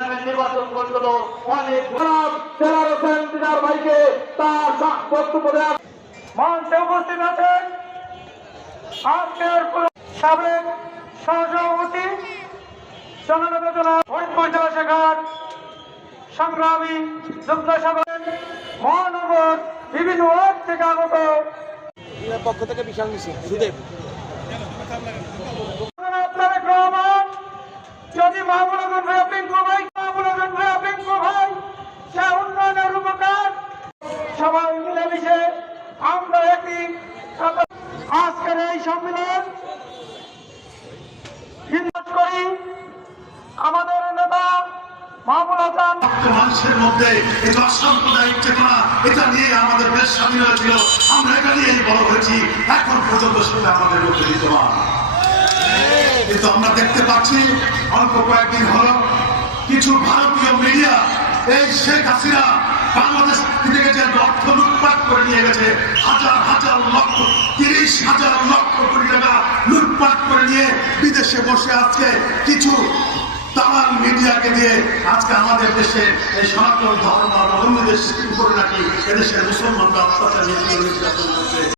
নির্বাচন করছিল অনেক জেলার হোসেন দিদার ভাইকে তার বক্তব্য দেন। মঞ্চে উপস্থিত আছেন আজকের সাবেক সহসভাপতি জননেতা জনাব ফরিদপুর জেলা শাখার সংগ্রামী যুগ্ম সভাপতি মহানগর বিভিন্ন ওয়ার্ড থেকে আগত পক্ষ থেকে বিশাল মিছিল সুদেব যদি মাহবুবুল ভাই পিঙ্কু ভাই সে উন্নয়নের উপকার সবাই মিলেমিশে আমরা একটি আজকের এই সম্মেলন করি। আমাদের নেতা মাহবুব হাসান মানুষের মধ্যে এটা অসাম্প্রদায়িক চেতনা, এটা নিয়ে আমাদের দেশ স্বাধীন হয়েছিল, আমরা এটা নিয়েই বড় হয়েছি, এখন পর্যন্ত সেটা আমাদের মধ্যে বিদ্যমান। কিন্তু আমরা দেখতে পাচ্ছি অল্প কয়েকদিন হলো কিছু ভারতীয় মিডিয়া এই শেখ হাসিনা বাংলাদেশ থেকে যে অর্থ লুটপাট করে নিয়ে গেছে, হাজার হাজার লক্ষ 30,000 লক্ষ কোটি টাকা লুটপাট করে নিয়ে বিদেশে বসে আজকে কিছু তামাল মিডিয়াকে দিয়ে আজকে আমাদের দেশে এই সনাতন ধর্ম অবলম্বীদের উপরে নাকি এদেশের মুসলমানরা অত্যাচার নির্যাতন করছে।